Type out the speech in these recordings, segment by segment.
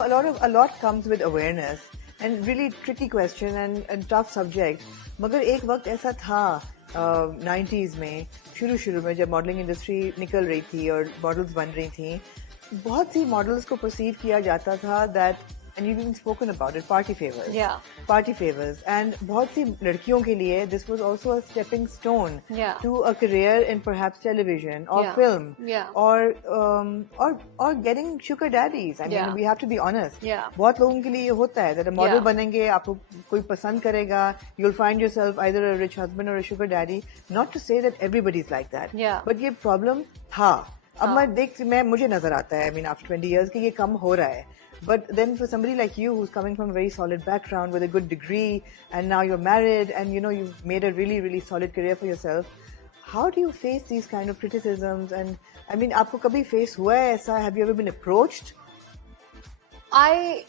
A lot comes with awareness and really tricky question and tough subject. मगर एक वक्त ऐसा था 90s में शुरू में जब मॉडलिंग इंडस्ट्री निकल रही थी और मॉडल्स बन रही थी, बहुत सी मॉडल्स को परसीव किया जाता था that and you've even spoken about it, party favors. Yeah. Party favors. And बहुत सी लड़कियों के लिए this was also a stepping stone to a career in perhaps television or film or getting sugar daddies. I mean, we have to be honest. बहुत लोगों के लिए ये होता है that a model बनेंगे, आपको कोई पसंद करेगा, you'll find yourself either a rich husband or a sugar daddy. Not to say that everybody's like that. But ये problem था. अब मुझे नजर आता है, I mean, after 20 years कि ये कम हो रहा है. But then for somebody like you who's coming from a very solid background with a good degree and now you're married and you know you've made a really, really solid career for yourself, how do you face these kind of criticisms? And I mean, aapko kabhi face hua hai aisa? Have you ever been approached? I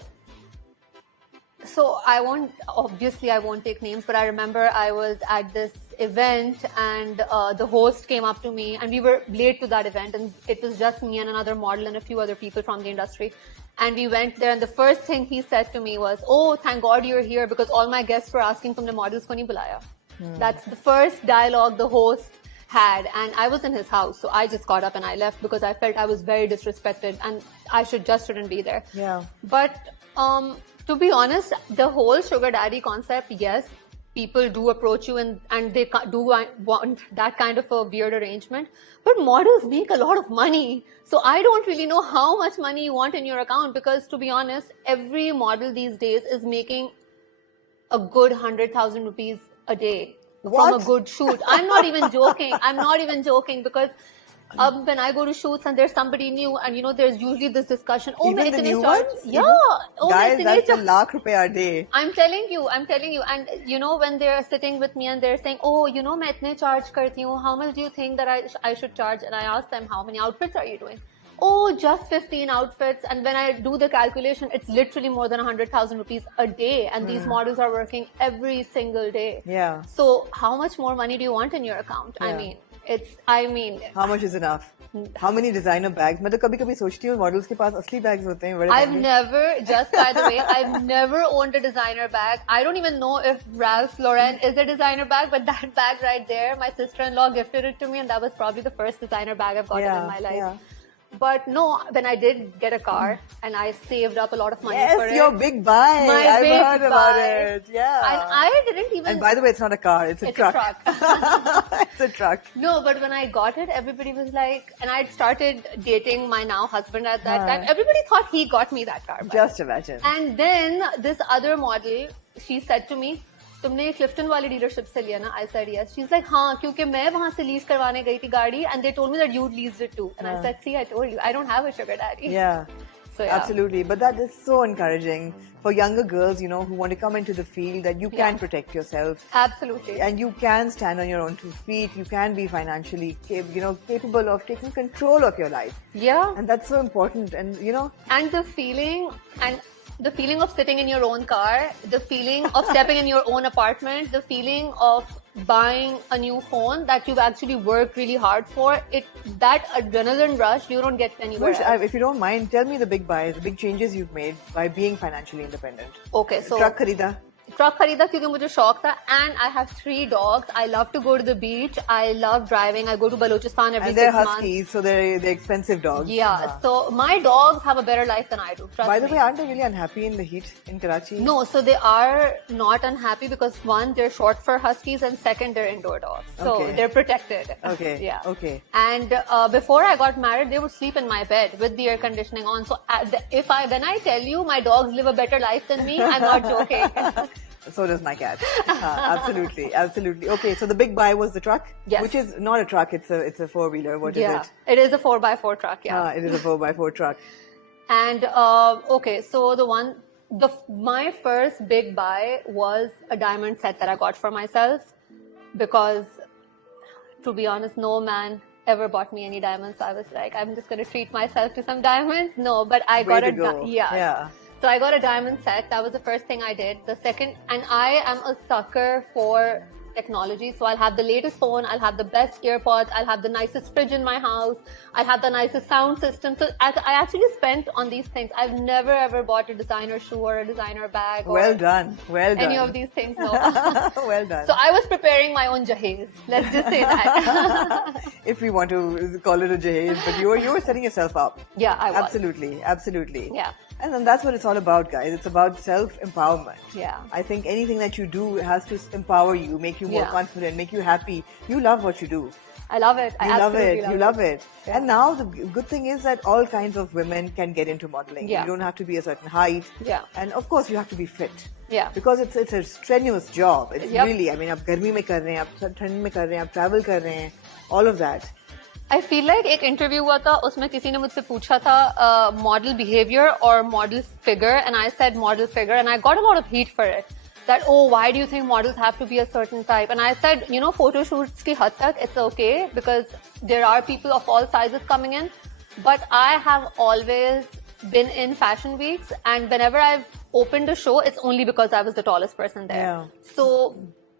won't take names, but I remember I was at this event and the host came up to me and we were late to that event and it was just me and another model and a few other people from the industry. And we went there and the first thing he said to me was, "Oh, thank God you're here because all my guests were asking tumne models ko nahi bulaya." That's the first dialogue the host had, and I was in his house, so I just got up and I left because I felt I was very disrespected and I shouldn't be there. Yeah. But to be honest, the whole sugar daddy concept, yes, people do approach you and they do want that kind of a weird arrangement. But models make a lot of money. So I don't really know how much money you want in your account because to be honest, every model these days is making a good 100,000 rupees a day from a good shoot. I'm not even joking because when I go to shoots and there's somebody new and you know there's usually this discussion, even the new charge? ones? Yeah. Guys, that's a lakh rupees a day. I'm telling you. And you know when they're sitting with me and they're saying, "Oh, you know, मैं इतने charge करती हूँ. How much do you think that I should charge?" And I ask them, "How many outfits are you doing?" "Oh, just 15 outfits." And when I do the calculation, it's literally more than 100,000 rupees a day. And these models are working every single day. Yeah. So how much more money do you want in your account? Yeah. I mean, how much is enough? How many designer bags? मैं तो कभी-कभी सोचती हूँ models के पास असली bags होते हैं बड़े. Just by the way, I've never owned a designer bag. I don't even know if Ralph Lauren is a designer bag, but that bag right there, my sister-in-law gifted it to me and that was probably the first designer bag I've gotten in my life. Yeah. But no, when I did get a car and I saved up a lot of money for it. Yes, your big buy. I've heard about it. Yeah. And I didn't even... And by the way, it's not a car, it's a truck. It's a truck. No, but when I got it, everybody was like... And I'd started dating my now husband at that time. Everybody thought he got me that car. Just imagine. And then this other model, she said to me, तुमने क्लिफ्टन वाली dealership से लिया ना? I said yes. She's like, हाँ, क्योंकि मैं वहाँ से लीज करवाने गई थी गाड़ी and they told me that you'd leased it too. And I said, see, I told you, I don't have a sugar daddy. Yeah. So, yeah. Absolutely. But that is so encouraging for younger girls, you know, who want to come into the field that you can protect yourself. Absolutely. And you can stand on your own 2 feet. You can be financially, capable of taking control of your life. Yeah. And that's so important. And, you know. And the feeling of sitting in your own car, the feeling of stepping in your own apartment, the feeling of buying a new phone that you've actually worked really hard for, that adrenaline rush you don't get anywhere else. If you don't mind, tell me the big buys, the big changes you've made by being financially independent. Okay, so... Truck kharida. Truck खरीदा क्योंकि मुझे शौक था and I have 3 dogs. I love to go to the beach. I love driving. I go to Balochistan every 6 months. And they're huskies, so they're expensive dogs. Yeah, so my dogs have a better life than I do. By the way, aren't they really unhappy in the heat in Karachi? No, so they are not unhappy because one, they're short for huskies and second, they're indoor dogs. So they're protected. Okay. Yeah. Okay. And before I got married, they would sleep in my bed with the air conditioning on. So when I tell you my dogs live a better life than me, I'm not joking. So does my cat. Absolutely, absolutely. Okay, so the big buy was the truck? Yes. Which is not a truck, it's a four-wheeler. What is it? Yeah, it is a 4x4 truck, yeah. It is a 4x4 truck. And, okay, so my first big buy was a diamond set that I got for myself because, to be honest, no man ever bought me any diamonds. So I was like, I'm just going to treat myself to some diamonds. No, but I got Yeah. So I got a diamond set. That was the first thing I did. The second, and I am a sucker for technology. So I'll have the latest phone, I'll have the best earpods, I'll have the nicest fridge in my house, I'll have the nicest sound system. So I actually spent on these things. I've never ever bought a designer shoe or a designer bag. Well done. Well done. Any of these things, no. Well done. So I was preparing my own jahez. Let's just say that. If we want to call it a jahez, but you were setting yourself up. Yeah, I was. Absolutely. Absolutely. Yeah. And then that's what it's all about, guys. It's about self-empowerment. Yeah. I think anything that you do has to empower you, make you more confident, make you happy. You love what you do. I love it. You love it. Yeah. And now the good thing is that all kinds of women can get into modeling. Yeah. You don't have to be a certain height. Yeah. And of course you have to be fit. Yeah. Because it's a strenuous job. It's really, I mean, आप गर्मी में कर रहे हैं, आप ठंड में कर रहे हैं, आप travel कर रहे हैं, all of that. I feel like एक इंटरव्यू हुआ था, उसमें किसी ने मुझसे पूछा था model behavior or model figure, and I said model figure, and I got a lot of heat for it. That, oh, why do you think models have to be a certain type? And I said, you know, photo shoots ki had tak, it's okay, because there are people of all sizes coming in. But I have always been in fashion weeks, and whenever I've opened a show, it's only because I was the tallest person there. Yeah. So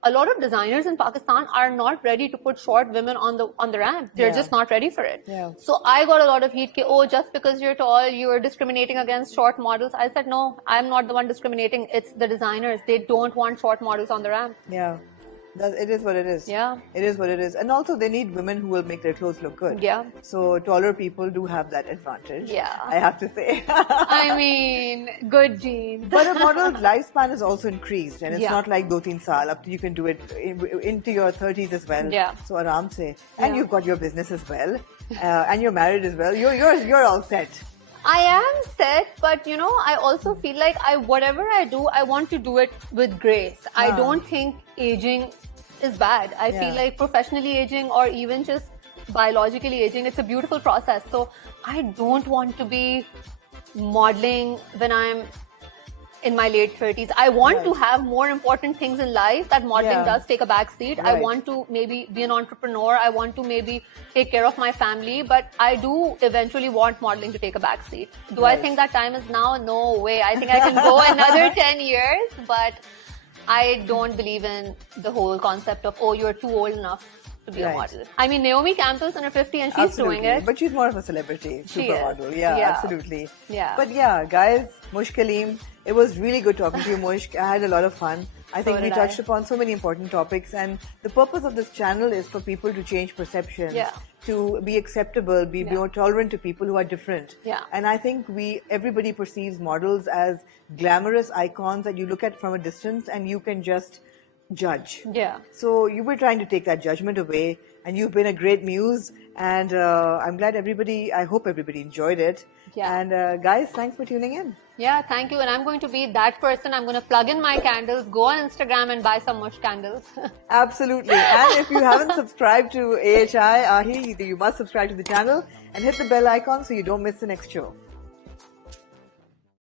a lot of designers in Pakistan are not ready to put short women on the ramp. They're just not ready for it. Yeah. So I got a lot of heat. Oh, just because you're tall, you're discriminating against short models. I said, no, I'm not the one discriminating. It's the designers. They don't want short models on the ramp. Yeah. It is what it is. Yeah. It is what it is. And also they need women who will make their clothes look good. Yeah. So taller people do have that advantage. Yeah. I have to say. I mean, good genes. But a model's lifespan is also increased, and it's not like 2-3 saal. Up to you can do it into your 30s as well. Yeah. So aram se. And you've got your business as well. And you're married as well. You're all set. I am set, but you know, I also feel like whatever I do, I want to do it with grace. I don't think aging is bad. I feel like professionally aging or even just biologically aging, it's a beautiful process. So I don't want to be modeling when I'm in my late 30s. I want to have more important things in life that modeling does take a back seat. I want to maybe be an entrepreneur. I want to maybe take care of my family, but I do eventually want modeling to take a back seat. Do I think that time is now? No way. I think I can go another 10 years, but I don't believe in the whole concept of, oh, you're too old enough to be a model. I mean, Naomi Campbell's in her 50s and she's doing it. But she's more of a celebrity, supermodel. Yeah, absolutely. Yeah. But yeah, guys, Mushk Kaleem, it was really good talking to you, Mushk. I had a lot of fun. I think we touched upon so many important topics, and the purpose of this channel is for people to change perceptions, to be acceptable, be more tolerant to people who are different. And I think everybody perceives models as glamorous icons that you look at from a distance and you can just judge. Yeah. So you were trying to take that judgment away, and you've been a great muse, and I'm glad I hope everybody enjoyed it. Yeah. And guys, thanks for tuning in. Yeah, thank you. And I'm going to be that person. I'm going to plug in my candles, go on Instagram and buy some Mushk candles. Absolutely. And if you haven't subscribed to AHI, you must subscribe to the channel and hit the bell icon so you don't miss the next show.